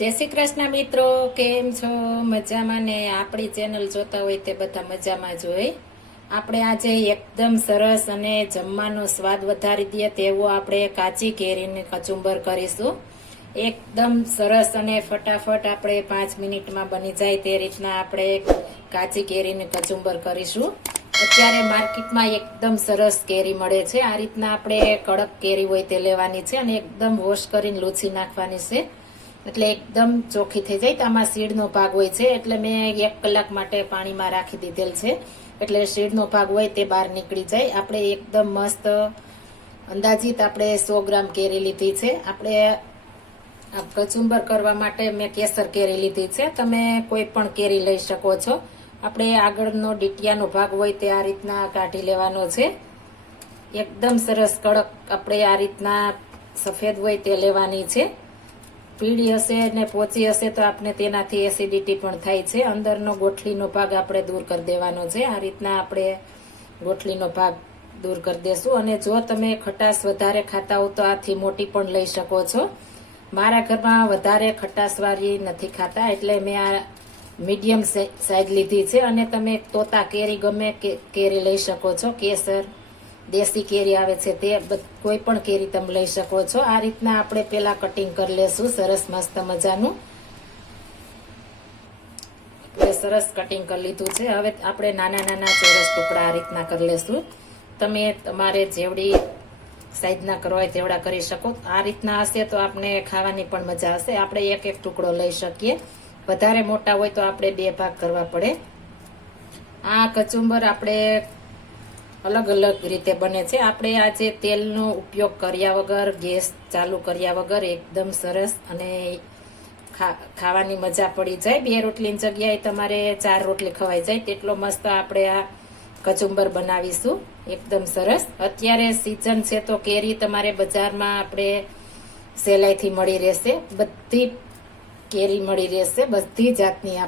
જય શ્રી કૃષ્ણ મિત્રો, કેમ છો? મજામાં ને? આપણી ચેનલ જોતા હોય તે બધા મજામાં જ હોય. આપણે આજે એકદમ સરસ અને જમવાનો સ્વાદ વધારી દે તેવો આપણે કાચી કેરીની કચુંબર કરીશું. એકદમ સરસ અને ફટાફટ આપણે 5 મિનિટમાં બની જાય તે રીતના આપણે કાચી કેરીની કચુંબર કરીશું. અત્યારે માર્કેટમાં એકદમ સરસ કેરી મળે છે. આ રીતના આપણે કડક કેરી હોય તે લેવાની છે અને એકદમ વોશ કરીને લૂછી નાખવાની છે, એટલે એકદમ ચોખ્ખી થઈ જાય. આમાં સીડનો ભાગ હોય છે, એટલે મેં 1 કલાક માટે પાણીમાં રાખી દીધેલ છે, એટલે સીડનો ભાગ હોય તે બહાર નીકળી જાય. આપણે એકદમ મસ્ત અંદાજિત આપણે 100 ગ્રામ કેરી લીધી છે. આપણે આ કચુંબર કરવા માટે મેં કેસર કેરી લીધી છે. તમે કોઈ પણ કેરી લઈ શકો છો. આપણે આગળનો ડીટિયાનો ભાગ હોય તે આ રીતના કાઢી લેવાનો છે. એકદમ સરસ કડક આપણે આ રીતના સફેદ હોય તે લેવાની છે. પીળી હશે ને પોચી હશે તો આપણે તેનાથી એસિડિટી પણ થાય છે. અંદરનો ગોઠલીનો ભાગ આપણે દૂર કરી દેવાનો છે. આ રીતના આપણે ગોઠલીનો ભાગ દૂર કરી દેશું. અને જો તમે ખટાશ વધારે ખાતા હો તો આથી મોટી પણ લઈ શકો છો. મારા ઘરમાં વધારે ખટાશવાળી નથી ખાતા, એટલે મેં આ મીડિયમ સાઈઝ લીધી છે. અને તમે તોતા કેરી ગમે કેરી લઈ શકો છો. કેસર દેશી કેરી આવે છે તે કોઈ પણ કેરી તમે લઈ શકો છો. આ રીતના આપણે પેલા કટિંગ કરી લેશું સરસ મસ્ત મજાનું. આપણે સરસ કટિંગ કરી લીધું છે. હવે આપણે નાના નાના ચોરસ ટુકડા આ રીતના કરી લેશું. તમે તમારે જેવડી સાઈઝના કરવા હોય તેવડા કરી શકો. આ રીતના હશે તો આપણે ખાવાની પણ મજા હશે. આપણે એક એક ટુકડો લઈ શકીએ. વધારે મોટા હોય તો આપણે 2 ભાગ કરવા પડે. આ કચુંબર આપણે અલગ અલગ રીતે બને છે. આપણે આજે તેલનો ઉપયોગ કર્યા વગર, ગેસ ચાલુ કર્યા વગર એકદમ સરસ અને ખાવાની મજા પડી જાય. 2 રોટલીની જગ્યાએ તમારે 4 રોટલી ખવાઈ જાય તેટલો મસ્ત આપણે આ કચુંબર બનાવીશું. એકદમ સરસ. અત્યારે સીઝન છે તો કેરી તમારે બજારમાં આપણે સહેલાઈથી મળી રહેશે. બધી કેરી મળી રહેશે, બધી જાતની.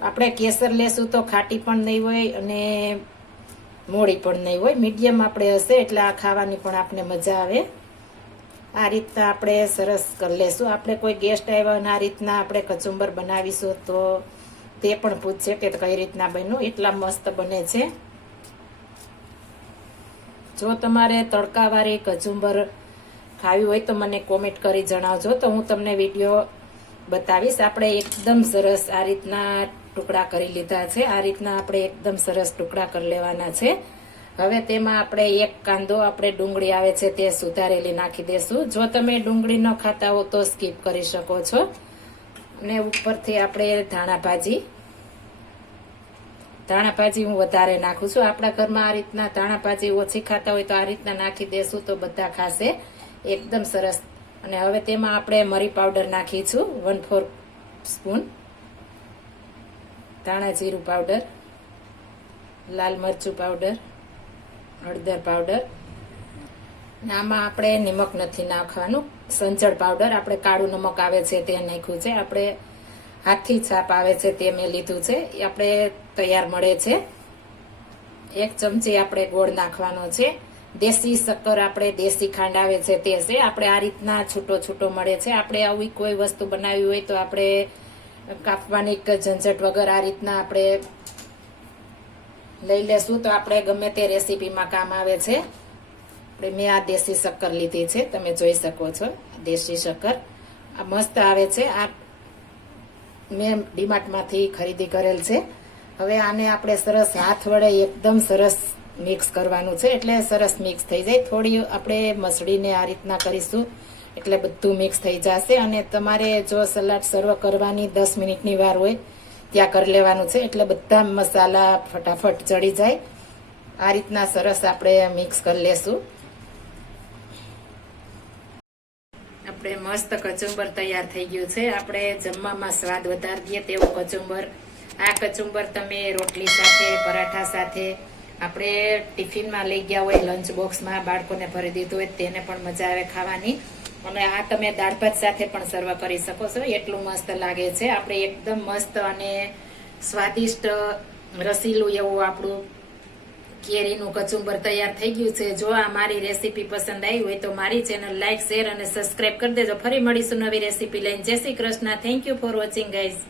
આપણે કેસર લેશું તો ખાટી પણ નહીં હોય અને મોડી પણ નહીં હોય, મીડિયમ આપણે હશે એટલે આ ખાવાની પણ આપણે મજા આવે. આ રીતના આપણે સરસ કરી લેશું. આપણે કોઈ ગેસ્ટ આવ્યા અને આ રીતના આપણે કચુંબર બનાવીશું તો તે પણ પૂછશે કે કઈ રીતના બન્યું. એટલા મસ્ત બને છે. જો તમારે તડકાવાળી કચુંબર ખાવી હોય તો મને કોમેન્ટ કરી જણાવજો, તો હું તમને વિડીયો બતાવીશ. આપણે એકદમ સરસ આ રીતના ટુકડા કરી લીધા છે. આ રીતના આપણે એકદમ સરસ ટુકડા કરી લેવાના છે. હવે તેમાં આપણે 1 કાંદો, આપણે ડુંગળી આવે છે તે સુધારેલી નાખી દેશું. જો તમે ડુંગળી ન ખાતા હો તો સ્કીપ કરી શકો છો. અને ઉપરથી આપણે ધાણા ભાજી હું વધારે નાખું છું. આપણા ઘરમાં આ રીતના ધાણા ભાજી ઓછી ખાતા હોય તો આ રીતના નાખી દેશું તો બધા ખાશે. એકદમ સરસ. અને હવે તેમાં આપણે મરી પાવડર નાખીશું 1/4 સ્પૂન, ધાણા જીરું પાવડર, લાલ મરચું પાવડર, હળદર પાવડર. આમાં આપણે નિમક નથી નાખવાનું. સંચળ પાવડર, આપણે કાળું નમક આવે છે તે નાખ્યું છે. આપણે હાથથી છાપ આવે છે તે મેં લીધું છે, એ આપણે તૈયાર મળે છે. 1 ચમચી આપણે ગોળ નાખવાનો છે. દેશી શક્કર, આપણે દેશી ખાંડ આવે છે તે છે. આપણે આ રીતના છૂટો છૂટો મળે છે. આપણે આવી કોઈ વસ્તુ બનાવી હોય તો આપણે કાપવાની ઝંઝટ વગર આ રીતના આપણે લઈ લેશું તો આપણે ગમે તે રેસીપીમાં કામ આવે છે. મેં આ દેશી શક્કર લીધી છે, તમે જોઈ શકો છો. દેશી શક્કર આ મસ્ત આવે છે. આ મેં ડીમાર્ટમાંથી ખરીદી કરેલ છે. હવે આને આપણે સરસ હાથ વડે એકદમ સરસ મિક્સ કરવાનું છે, એટલે સરસ મિક્સ થઈ જાય. થોડી આપણે મસળીને આ રીતના કરીશું એટલે બધું મિક્સ થઈ જશે. અને તમારે જો સલાડ સર્વ કરવાની 10 મિનિટની વાર હોય ત્યાં કરી લેવાનું છે, એટલે બધા મસાલા ફટાફટ ચડી જાય. આ રીતના સરસ આપણે મિક્સ કરી લેશું. આપણે મસ્ત કચુંબર તૈયાર થઈ ગયું છે. આપણે જમવામાં સ્વાદ વધારી દઈએ તેવું કચુંબર. આ કચુંબર તમે રોટલી સાથે, પરાઠા સાથે, આપણે ટિફિનમાં લઈ ગયા હોય, લંચ બોક્સમાં બાળકોને ભરી દીધું હોય તેને પણ મજા આવે ખાવાની. અને આ તમે દાળ ભાત સાથે પણ સર્વ કરી શકો છો. એટલું મસ્ત લાગે છે. આપણે એકદમ મસ્ત અને સ્વાદિષ્ટ રસીલું એવું આપણું કેરીનું કચુંબર તૈયાર થઈ ગયું છે. જો આ મારી રેસીપી પસંદ આવી હોય તો મારી ચેનલ લાઈક, શેર અને સબસ્ક્રાઇબ કરી દેજો. ફરી મળીશું નવી રેસીપી લઈને. જય Shri Krishna. Thank you for watching guys.